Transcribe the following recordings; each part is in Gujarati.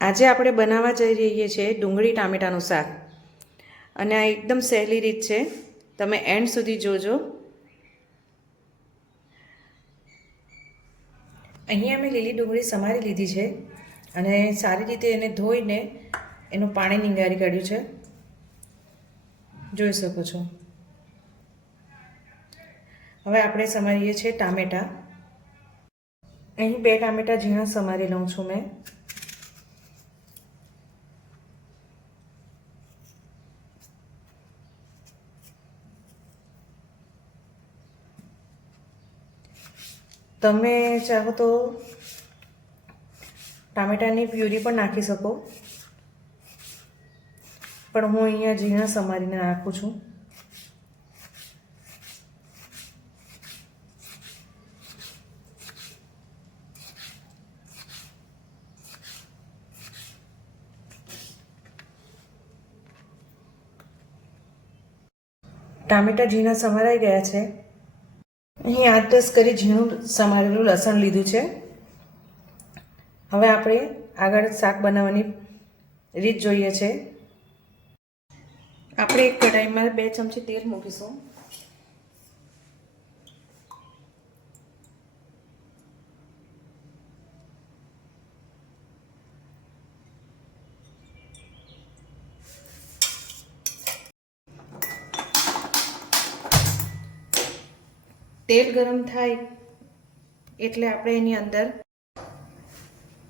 આજે આપણે બનાવવા જઈ રહીએ છીએ ડુંગળી ટામેટાનું શાક અને આ એકદમ સહેલી રીત છે. તમે એન્ડ સુધી જોજો. અહીંયા મેં લીલી ડુંગળી સમારી લીધી છે અને સારી રીતે એને ધોઈને એનું પાણી નીંગારી કાઢ્યું છે. જોઈ શકો છો. હવે આપણે સમારીએ છીએ ટામેટાં. અહીં 2 ટામેટાં ઝીણા સમારી લઉં છું મેં. તમે ચાહો તો ટામેટાની પ્યુરી પણ નાખી શકો, પણ હું અહીંયા ઝીણા સમારીને નાખું છું. ટામેટાં ઝીણા સમારાઈ ગયા છે. અહીં 8-10 કરી ઝીણું સમારેલું લસણ લીધું છે. હવે આપણે આગળ શાક બનાવવાની રીત જોઈએ છે. આપણે એક કઢાઈમાં 2 ચમચી તેલ મૂકીશું. તેલ ગરમ થાય એટલે આપણે એની અંદર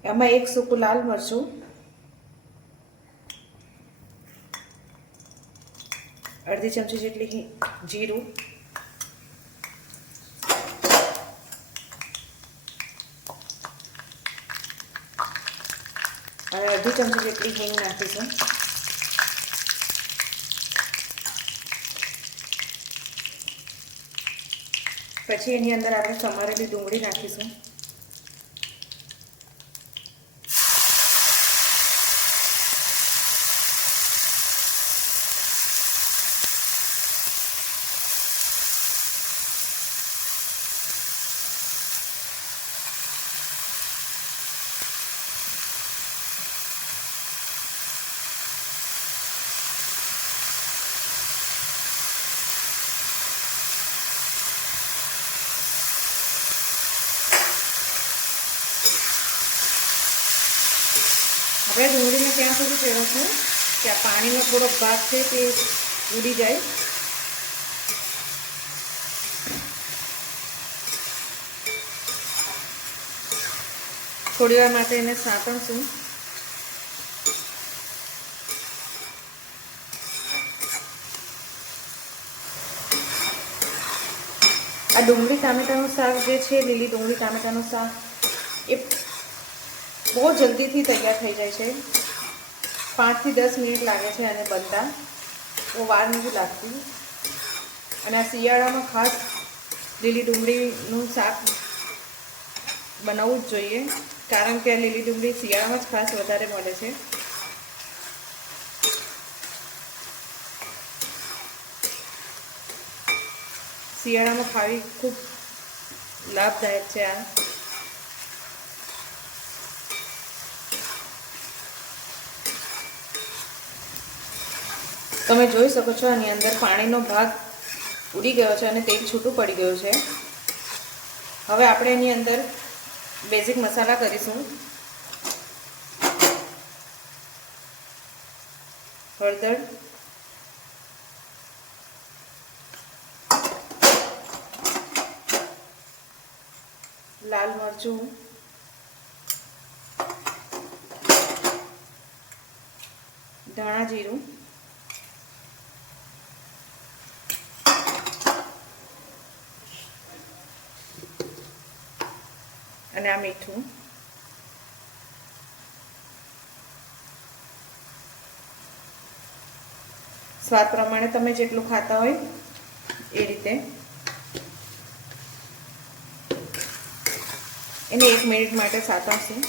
એમાં 1 સૂકું લાલ મરચું, અડધી ચમચી જેટલી જીરું, અને અડધી ચમચી જેટલી હિંગ નાખીશું. પછી એની અંદર આપણે સમારેલી ડુંગળી નાખીશું. આપણે ડુંગળીને ત્યાં સુધી ફેરવશું કે આ પાણીનો થોડોક ભાગ છે તે ઉડી જાય. થોડી વાર માટે એને સાંતળશું. આ ડુંગળી ટામેટાનું શાક જે છે, લીલી ડુંગળી ટામેટાનું શાક, એ બહુ જલ્દીથી તૈયાર થઈ જાય છે. 5 થી 10 મિનિટ લાગે છે અને બનતા બહુ વાર નથી લાગતી. અને આ શિયાળામાં ખાસ લીલી ડુંગળીનું શાક બનાવવું જ જોઈએ, કારણ કે આ લીલી ડુંગળી શિયાળામાં જ ખાસ વધારે મળે છે. શિયાળામાં ખાવી ખૂબ લાભદાયક છે. આ તમે જોઈ શકો છો આની અંદર પાણીનો ભાગ ઉડી ગયો છે અને તેલ છૂટું પડી ગયું છે. હવે આપણે એની અંદર બેઝિક મસાલા કરીશું. હળદર, લાલ મરચું, ધાણા જીરું, અને આ મીઠું. સ્વાદ પ્રમાણે તમે જેટલું ખાતા હોય એ રીતે. એને 1 મિનિટ માટે સાતળશું.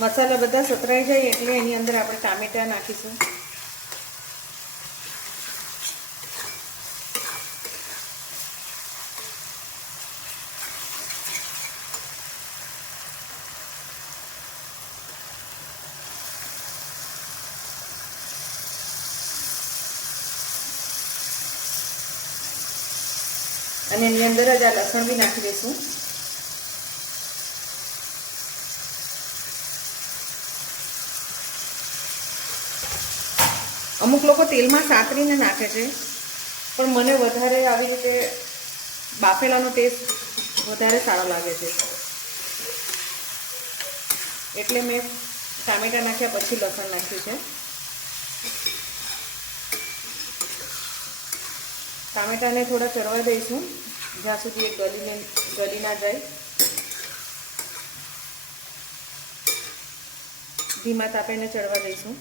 મસાલા બધા સતરાઈ જાય એટલે એની અંદર આપણે ટામેટાં નાખીશું. અને એની અંદર જ આ લસણ બી નાખી દઈશું. અમુક લોકો તેલમાં સાતરીને નાખે છે, પણ મને વધારે આવી રીતે બાફેલાનો ટેસ્ટ વધારે સારો લાગે છે, એટલે મેં ટામેટાં નાખ્યા પછી લસણ નાખ્યું છે. ટામેટાને થોડા ચડવા દઈશું જ્યાં સુધી એ ગળી ના જાય. ધીમા તાપે એને ચડવા દઈશું.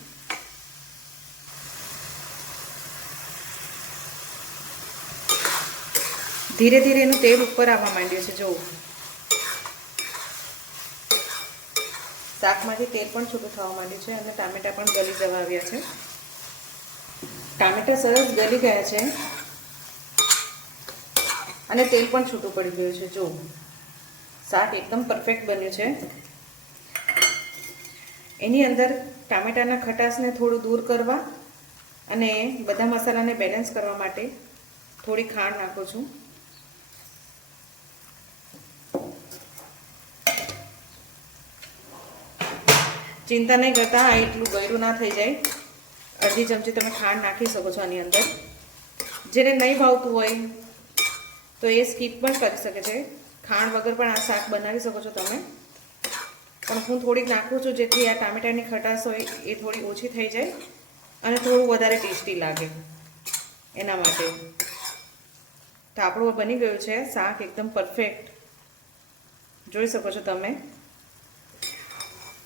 ધીરે ધીરે એનું તેલ ઉપર આવવા માંડ્યું છે. જો શાકમાંથી તેલ પણ છૂટું થવા માંડ્યું છે અને ટામેટાં પણ ગળી જવા આવ્યા છે. ટામેટાં સરસ ગળી ગયા છે અને તેલ પણ છૂટું પડી ગયું છે. જો શાક એકદમ પરફેક્ટ બન્યું છે. એની અંદર ટામેટાના ખટાશને થોડું દૂર કરવા અને બધા મસાલાને બેલેન્સ કરવા માટે થોડી ખાંડ નાખું છું. ચિંતા નહીં કરતા, આ એટલું ગળ્યું ના થઈ જાય. અડધી ચમચી તમે ખાંડ નાખી શકો છો આની અંદર. જેને નહીં ભાવતું હોય તો એ સ્કીપ પણ કરી શકે છે. ખાંડ વગર પણ આ શાક બનાવી શકો છો તમે, પણ હું થોડીક નાખું છું જેથી આ ટામેટાની ખટાશ હોય એ થોડી ઓછી થઈ જાય અને થોડું વધારે ટેસ્ટી લાગે એના માટે. તો આપણું બની ગયું છે શાક એકદમ પરફેક્ટ. જોઈ શકો છો તમે.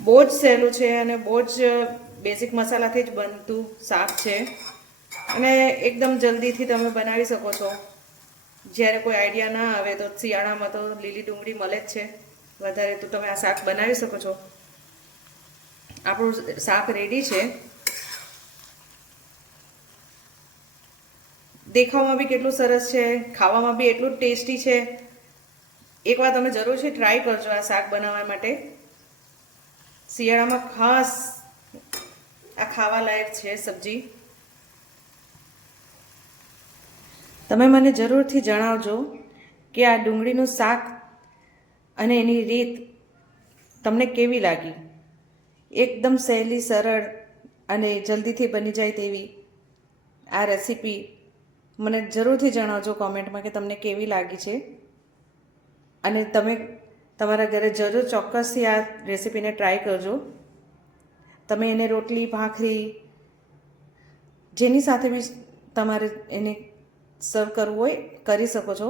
બહુ જ સહેલું છે અને બહુ જ બેઝિક મસાલાથી જ બનતું શાક છે અને એકદમ જલ્દીથી તમે બનાવી શકો છો. જ્યારે કોઈ આઈડિયા ના આવે તો શિયાળામાં તો લીલી ડુંગળી મળે જ છે વધારે, તો તમે આ શાક બનાવી શકો છો. આપણું શાક રેડી છે. દેખાવમાં બી કેટલું સરસ છે, ખાવામાં બી એટલું ટેસ્ટી છે. એકવાર તમે જરૂરથી ટ્રાય કરજો આ શાક બનાવવા માટે. શિયાળામાં ખાસ આ ખાવા લાયક છે સબ્જી. તમે મને જરૂરથી જણાવજો કે આ ડુંગળીનું શાક અને એની રીત તમને કેવી લાગી. એકદમ સહેલી, સરળ અને જલ્દીથી બની જાય તેવી આ રેસીપી મને જરૂરથી જણાવજો કોમેન્ટમાં કે તમને કેવી લાગી છે. અને તમે તમારા ઘરે જરૂર ચોક્કસથી આ રેસીપીને ટ્રાય કરજો. તમે એને રોટલી, ભાખરી જેની સાથે બી તમારે એને સર્વ કરવું હોય કરી શકો છો.